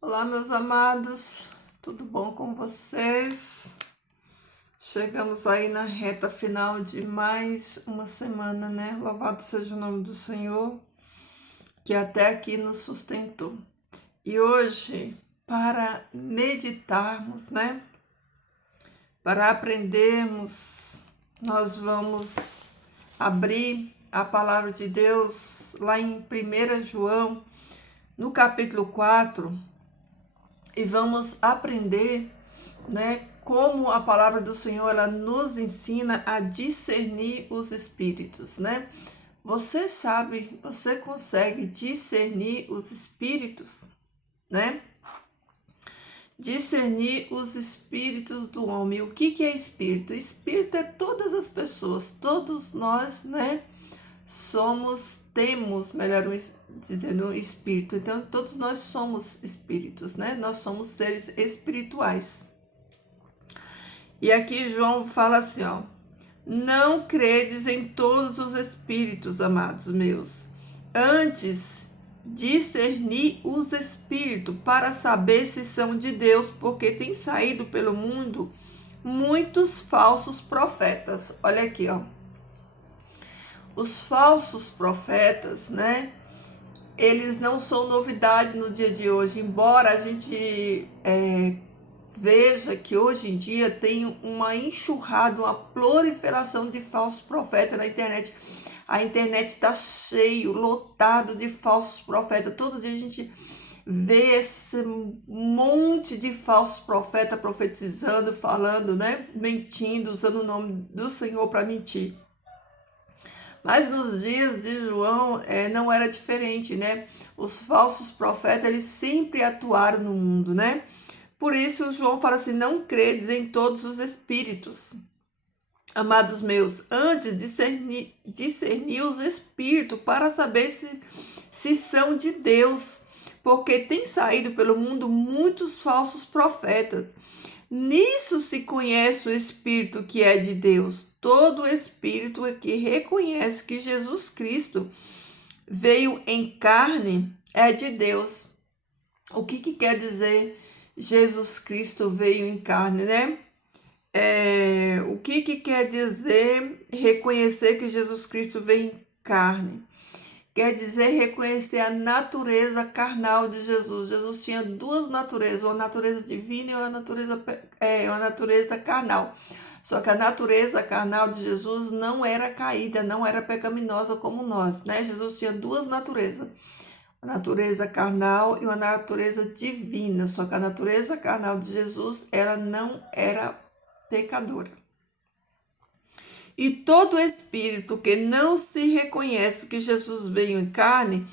Olá, meus amados, tudo bom com vocês? Chegamos aí na reta final de mais uma semana, né? Louvado seja o nome do Senhor, que até aqui nos sustentou. E hoje, para meditarmos, né? Para aprendermos, nós vamos abrir a palavra de Deus lá em 1 João, no capítulo 4. E vamos aprender, né, como a palavra do Senhor ela nos ensina a discernir os espíritos, né? Você sabe, você consegue discernir os espíritos, né? Discernir os espíritos do homem. O que é espírito? Espírito é todas as pessoas, todos nós, né? Temos, melhor dizendo, espírito. Então, todos nós somos espíritos, né? Nós somos seres espirituais. E aqui João fala assim, ó: não credes em todos os espíritos, amados meus. Antes, discerni os espíritos para saber se são de Deus, porque tem saído pelo mundo muitos falsos profetas. Olha aqui, ó. Os falsos profetas, né? Eles não são novidade no dia de hoje, embora a gente veja que hoje em dia tem uma enxurrada, uma proliferação de falsos profetas na internet. A internet está cheio, lotado de falsos profetas. Todo dia a gente vê esse monte de falsos profetas profetizando, falando, né? Mentindo, usando o nome do Senhor para mentir. Mas nos dias de João não era diferente, né? Os falsos profetas, eles sempre atuaram no mundo, né? Por isso, João fala assim: não credes em todos os espíritos. Amados meus, antes discernir os espíritos para saber se são de Deus, porque tem saído pelo mundo muitos falsos profetas. Nisso se conhece o Espírito que é de Deus. Todo espírito que reconhece que Jesus Cristo veio em carne é de Deus. O que quer dizer Jesus Cristo veio em carne, né? O que quer dizer reconhecer que Jesus Cristo veio em carne? Quer dizer reconhecer a natureza carnal de Jesus. Jesus tinha duas naturezas, uma natureza divina e uma natureza carnal. Só que a natureza carnal de Jesus não era caída, não era pecaminosa como nós, né? Jesus tinha duas naturezas, uma natureza carnal e uma natureza divina. Só que a natureza carnal de Jesus, ela não era pecadora. E todo espírito que não se reconhece que Jesus veio em carne,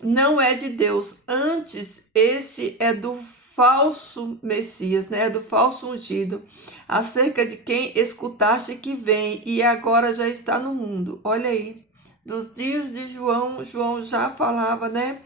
não é de Deus. Antes, esse é do falso Messias, né? É do falso ungido, acerca de quem escutaste que vem e agora já está no mundo. Olha aí, dos dias de João, João já falava, né?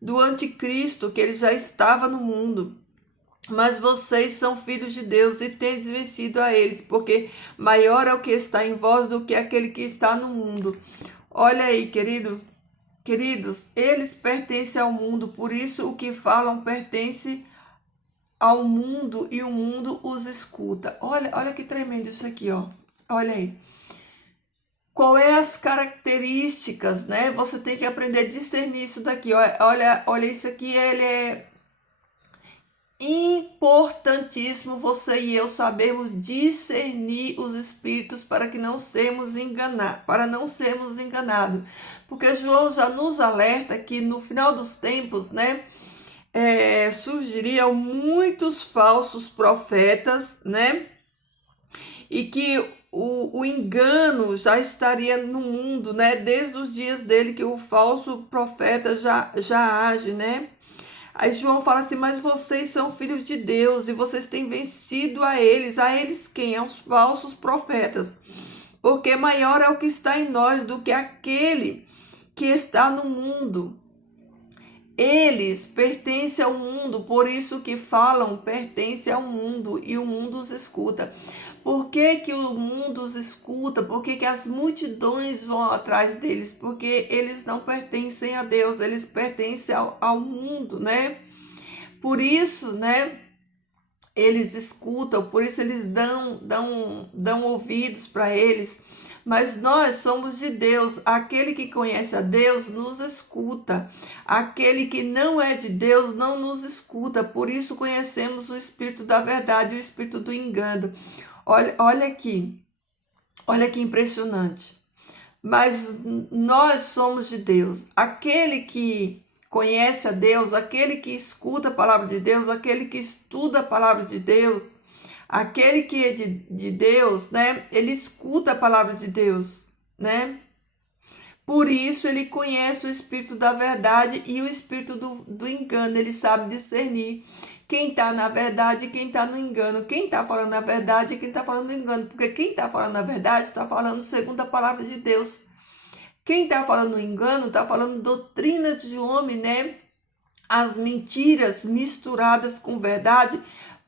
Do anticristo, que ele já estava no mundo. Mas vocês são filhos de Deus e tendes vencido a eles, porque maior é o que está em vós do que aquele que está no mundo. Olha aí, queridos, eles pertencem ao mundo, por isso o que falam pertence ao mundo e o mundo os escuta. Olha que tremendo isso aqui, ó. Olha aí. Qual é as características, né? Você tem que aprender a discernir isso daqui. Olha isso aqui, ele é importantíssimo você e eu sabermos discernir os espíritos para que não sermos enganados, porque João já nos alerta que no final dos tempos, né, surgiriam muitos falsos profetas, né, e que o engano já estaria no mundo, né, desde os dias dele, que o falso profeta já age, né. Aí João fala assim: mas vocês são filhos de Deus e vocês têm vencido a eles quem? Aos falsos profetas. Porque maior é o que está em nós do que aquele que está no mundo. Eles pertencem ao mundo, por isso que falam pertence ao mundo e o mundo os escuta. Por que o mundo os escuta? Por que as multidões vão atrás deles? Porque eles não pertencem a Deus, eles pertencem ao mundo, né? Por isso, né, eles escutam, por isso eles dão ouvidos para eles. Mas nós somos de Deus. Aquele que conhece a Deus nos escuta. Aquele que não é de Deus não nos escuta. Por isso conhecemos o espírito da verdade e o espírito do engano. Olha aqui. Olha que impressionante. Mas nós somos de Deus. Aquele que conhece a Deus, aquele que escuta a palavra de Deus, aquele que estuda a palavra de Deus, aquele que é de Deus, né? Ele escuta a palavra de Deus, né? Por isso ele conhece o espírito da verdade e o espírito do engano. Ele sabe discernir quem está na verdade e quem está no engano. Quem está falando a verdade e quem está falando o engano. Porque quem está falando a verdade está falando segundo a palavra de Deus. Quem está falando o engano está falando doutrinas de homem, né? As mentiras misturadas com verdade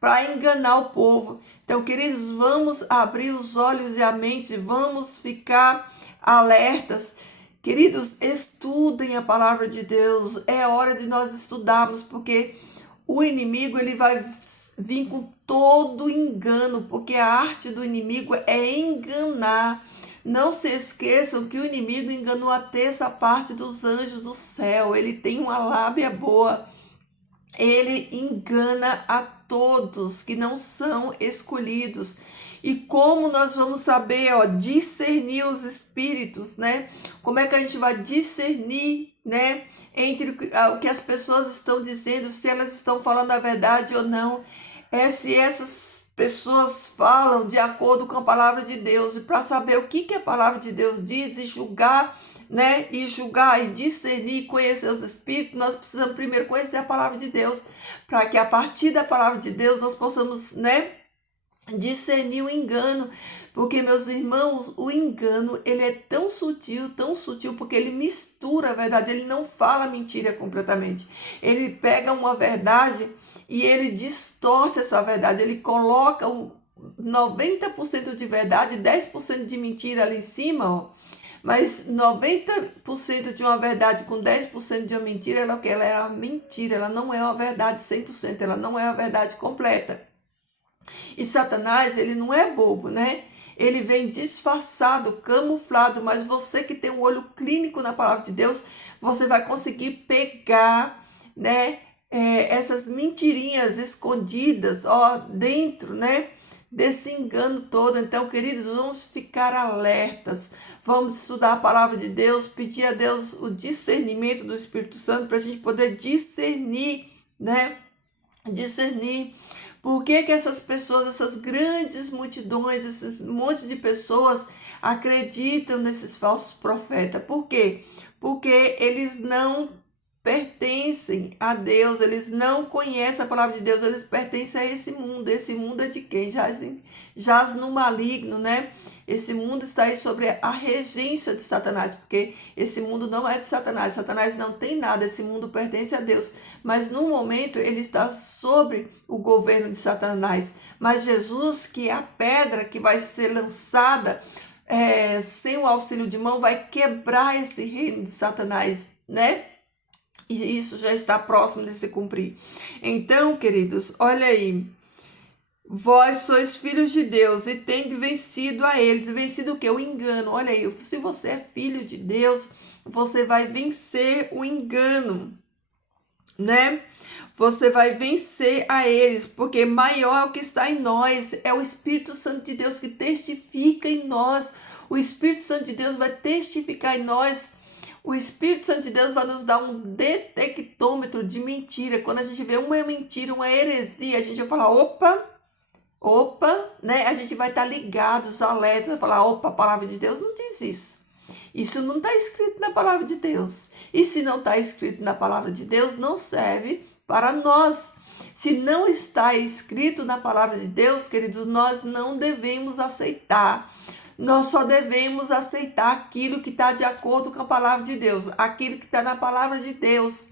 para enganar o povo. Então, queridos, vamos abrir os olhos e a mente, vamos ficar alertas. Queridos, estudem a palavra de Deus. É hora de nós estudarmos, porque o inimigo ele vai vir com todo engano, porque a arte do inimigo é enganar. Não se esqueçam que o inimigo enganou a terça parte dos anjos do céu. Ele tem uma lábia boa. Ele engana a todos que não são escolhidos. E como nós vamos saber, discernir os espíritos, né? Como é que a gente vai discernir, né, entre o que as pessoas estão dizendo, se elas estão falando a verdade ou não? É se essas pessoas falam de acordo com a palavra de Deus. E para saber o que a palavra de Deus diz e julgar, né, e julgar e discernir, conhecer os espíritos, nós precisamos primeiro conhecer a palavra de Deus, para que a partir da palavra de Deus nós possamos, né, discernir o engano. Porque, meus irmãos, o engano, ele é tão sutil, porque ele mistura a verdade, ele não fala mentira completamente. Ele pega uma verdade e ele distorce essa verdade, ele coloca 90% de verdade, 10% de mentira ali em cima, Mas 90% de uma verdade com 10% de uma mentira, ela é uma mentira, ela não é uma verdade 100%, ela não é a verdade completa. E Satanás, ele não é bobo, né? Ele vem disfarçado, camuflado, mas você que tem um olho clínico na palavra de Deus, você vai conseguir pegar, né, essas mentirinhas escondidas, dentro, né, desse engano todo. Então, queridos, vamos ficar alertas, vamos estudar a palavra de Deus, pedir a Deus o discernimento do Espírito Santo para a gente poder discernir, né, discernir. Por que essas pessoas, essas grandes multidões, esse monte de pessoas acreditam nesses falsos profetas? Por quê? Porque eles não pertencem a Deus, eles não conhecem a palavra de Deus, eles pertencem a esse mundo. Esse mundo é de quem? Jaz no maligno, né? Esse mundo está aí sobre a regência de Satanás, porque esse mundo não é de Satanás, Satanás não tem nada, esse mundo pertence a Deus, mas no momento ele está sobre o governo de Satanás. Mas Jesus, que é a pedra que vai ser lançada sem o auxílio de mão, vai quebrar esse reino de Satanás, né? E isso já está próximo de se cumprir. Então, queridos, olha aí. Vós sois filhos de Deus e tende vencido a eles. Vencido o quê? O engano. Olha aí, se você é filho de Deus, você vai vencer o engano, né? Você vai vencer a eles, porque maior é o que está em nós. É o Espírito Santo de Deus que testifica em nós. O Espírito Santo de Deus vai testificar em nós. O Espírito Santo de Deus vai nos dar um detectômetro de mentira. Quando a gente vê uma mentira, uma heresia, a gente vai falar, opa, né? A gente vai estar ligados, alertas, vai falar, opa, a palavra de Deus não diz isso. Isso não está escrito na palavra de Deus. E se não está escrito na palavra de Deus, não serve para nós. Se não está escrito na palavra de Deus, queridos, nós não devemos aceitar. Nós só devemos aceitar aquilo que está de acordo com a palavra de Deus, aquilo que está na palavra de Deus,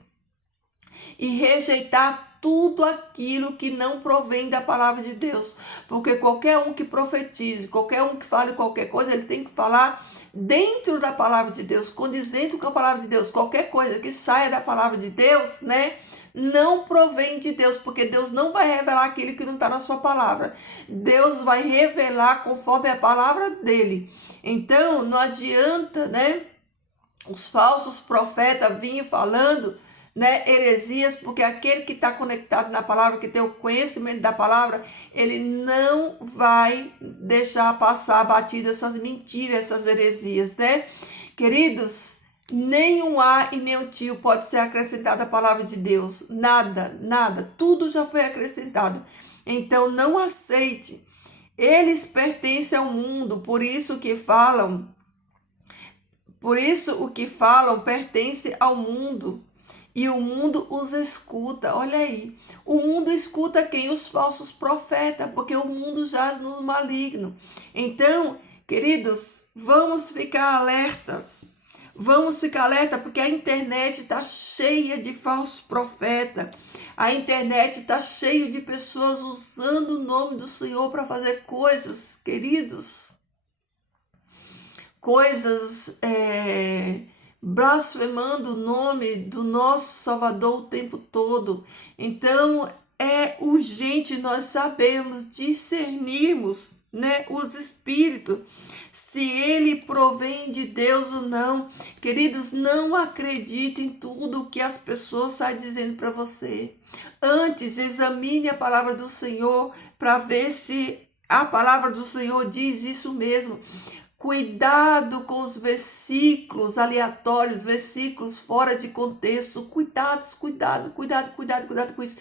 e rejeitar tudo aquilo que não provém da palavra de Deus, porque qualquer um que profetize, qualquer um que fale qualquer coisa, ele tem que falar dentro da palavra de Deus, condizente com a palavra de Deus. Qualquer coisa que saia da palavra de Deus, né, não provém de Deus, porque Deus não vai revelar aquilo que não está na sua palavra. Deus vai revelar conforme a palavra dele. Então, não adianta, né, os falsos profetas vinham falando, né, heresias, porque aquele que está conectado na palavra, que tem o conhecimento da palavra, ele não vai deixar passar batido essas mentiras, essas heresias, né? Queridos, nenhum A e nem um tio pode ser acrescentado à palavra de Deus. Nada, nada. Tudo já foi acrescentado. Então, não aceite. Eles pertencem ao mundo, por isso o que falam pertence ao mundo. E o mundo os escuta. Olha aí. O mundo escuta quem? Os falsos profetas, porque o mundo jaz no maligno. Então, queridos, vamos ficar alertas. Vamos ficar alerta porque a internet está cheia de falsos profetas. A internet está cheia de pessoas usando o nome do Senhor para fazer coisas, queridos. Coisas blasfemando o nome do nosso Salvador o tempo todo. Então, é urgente nós sabermos, discernirmos, né, os espíritos, se ele provém de Deus ou não. Queridos, não acredite em tudo que as pessoas estão dizendo para você. Antes, examine a palavra do Senhor para ver se a palavra do Senhor diz isso mesmo. Cuidado com os versículos aleatórios, versículos fora de contexto. Cuidado com isso.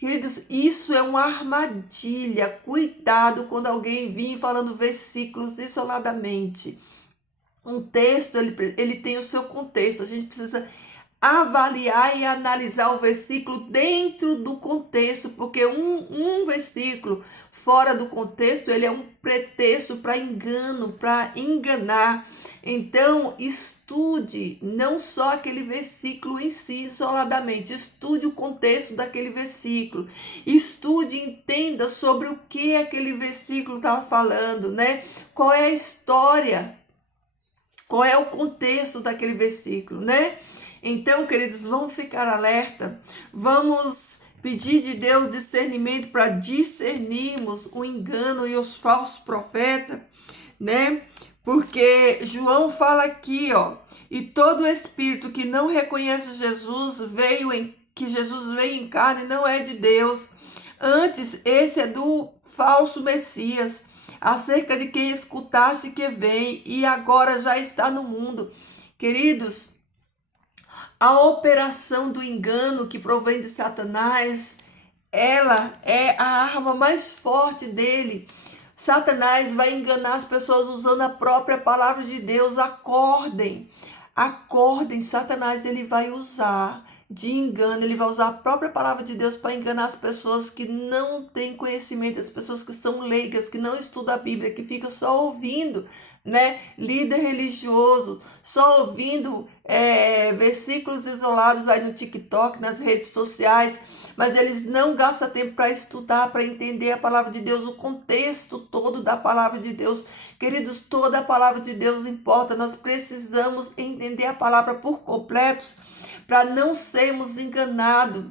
Queridos, isso é uma armadilha. Cuidado quando alguém vir falando versículos isoladamente. Um texto, ele tem o seu contexto. A gente precisa avaliar e analisar o versículo dentro do contexto, porque um versículo fora do contexto, ele é um pretexto para engano, para enganar. Então, estude não só aquele versículo em si isoladamente, estude o contexto daquele versículo, estude e entenda sobre o que aquele versículo está falando, né? Qual é a história, qual é o contexto daquele versículo, né? Então, queridos, vamos ficar alerta, vamos pedir de Deus discernimento para discernirmos o engano e os falsos profetas, né? Porque João fala aqui, ó, e todo espírito que não reconhece Jesus que Jesus veio em carne não é de Deus. Antes, esse é do falso Messias, acerca de quem escutaste que vem e agora já está no mundo. Queridos, a operação do engano que provém de Satanás, ela é a arma mais forte dele. Satanás vai enganar as pessoas usando a própria palavra de Deus. Acordem, Satanás ele vai usar de engano, ele vai usar a própria palavra de Deus para enganar as pessoas que não têm conhecimento, as pessoas que são leigas, que não estudam a Bíblia, que ficam só ouvindo, né, líder religioso, só ouvindo versículos isolados aí no TikTok, nas redes sociais, mas eles não gastam tempo para estudar, para entender a palavra de Deus, o contexto todo da palavra de Deus. Queridos, toda a palavra de Deus importa, nós precisamos entender a palavra por completo, para não sermos enganados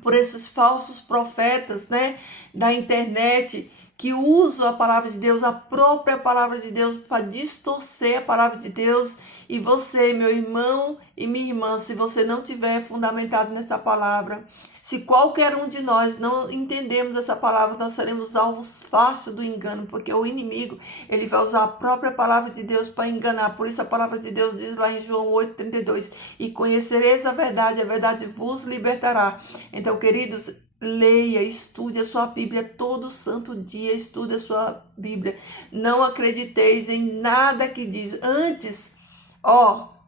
por esses falsos profetas, né, da internet, que usam a palavra de Deus, a própria palavra de Deus, para distorcer a palavra de Deus. E você, meu irmão e minha irmã, se você não tiver fundamentado nessa palavra, se qualquer um de nós não entendemos essa palavra, nós seremos alvos fáceis do engano, porque o inimigo, ele vai usar a própria palavra de Deus para enganar. Por isso a palavra de Deus diz lá em João 8,32, e conhecereis a verdade vos libertará. Então, queridos, leia, estude a sua Bíblia todo santo dia, estude a sua Bíblia. Não acrediteis em nada que diz. Antes,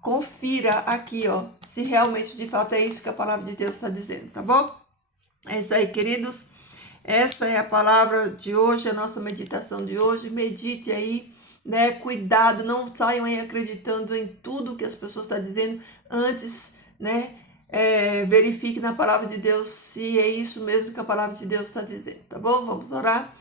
confira aqui, se realmente de fato é isso que a palavra de Deus está dizendo, tá bom? É isso aí, queridos. Essa é a palavra de hoje, a nossa meditação de hoje. Medite aí, né? Cuidado, não saiam aí acreditando em tudo que as pessoas estão dizendo. Antes, né? Verifique na palavra de Deus se é isso mesmo que a palavra de Deus está dizendo, tá bom? Vamos orar.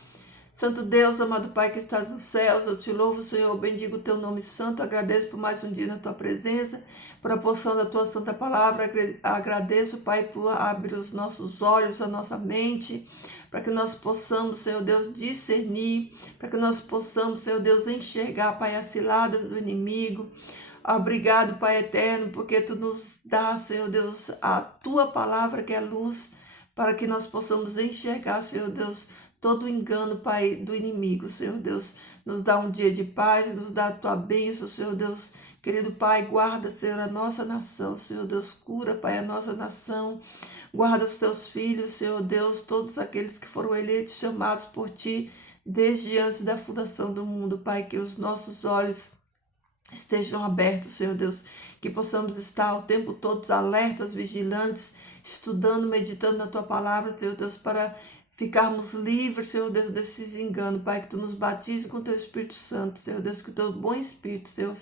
Santo Deus, amado Pai que estás nos céus, eu te louvo, Senhor, eu bendigo o teu nome santo, agradeço por mais um dia na tua presença, por a porção da tua santa palavra, agradeço, Pai, por abrir os nossos olhos, a nossa mente, para que nós possamos, Senhor Deus, discernir, para que nós possamos, Senhor Deus, enxergar, Pai, as ciladas do inimigo. Obrigado, Pai eterno, porque tu nos dá, Senhor Deus, a tua palavra que é luz, para que nós possamos enxergar, Senhor Deus, todo o engano, Pai, do inimigo, Senhor Deus. Nos dá um dia de paz, nos dá a tua bênção, Senhor Deus. Querido Pai, guarda, Senhor, a nossa nação, Senhor Deus, cura, Pai, a nossa nação. Guarda os teus filhos, Senhor Deus, todos aqueles que foram eleitos, chamados por ti, desde antes da fundação do mundo, Pai, que os nossos olhos estejam abertos, Senhor Deus, que possamos estar o tempo todo alertas, vigilantes, estudando, meditando na Tua palavra, Senhor Deus, para ficarmos livres, Senhor Deus, desses enganos, Pai, que Tu nos batize com Teu Espírito Santo, Senhor Deus, que o Teu bom Espírito, Senhor,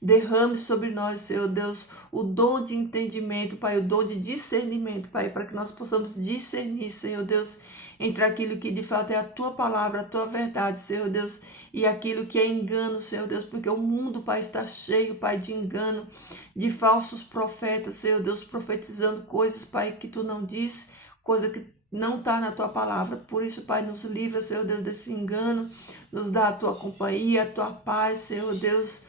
derrame sobre nós, Senhor Deus, o dom de entendimento, Pai, o dom de discernimento, Pai, para que nós possamos discernir, Senhor Deus, entre aquilo que de fato é a Tua palavra, a Tua verdade, Senhor Deus, e aquilo que é engano, Senhor Deus, porque o mundo, Pai, está cheio, Pai, de engano, de falsos profetas, Senhor Deus, profetizando coisas, Pai, que Tu não diz, coisa que não está na Tua palavra. Por isso, Pai, nos livra, Senhor Deus, desse engano, nos dá a Tua companhia, a Tua paz, Senhor Deus,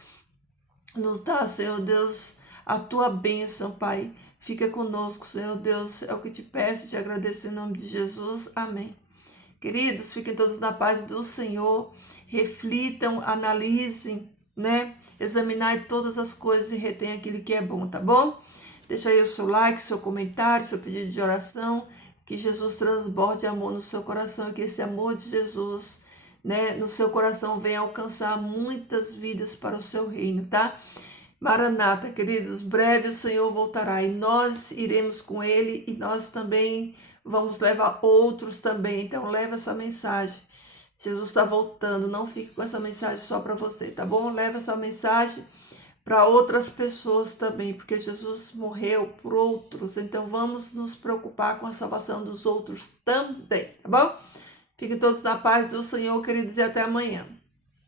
nos dá, Senhor Deus, a Tua bênção, Pai. Fica conosco, Senhor Deus, é o que te peço, te agradeço em nome de Jesus. Amém. Queridos, fiquem todos na paz do Senhor, reflitam, analisem, né? Examinai todas as coisas e retém aquilo que é bom, tá bom? Deixa aí o seu like, seu comentário, seu pedido de oração, que Jesus transborde amor no seu coração e que esse amor de Jesus, né, no seu coração venha alcançar muitas vidas para o seu reino, tá? Maranata, queridos, breve o Senhor voltará e nós iremos com Ele e nós também vamos levar outros também. Então, leva essa mensagem. Jesus está voltando, não fique com essa mensagem só para você, tá bom? Leva essa mensagem para outras pessoas também, porque Jesus morreu por outros. Então, vamos nos preocupar com a salvação dos outros também, tá bom? Fiquem todos na paz do Senhor, queridos, e até amanhã.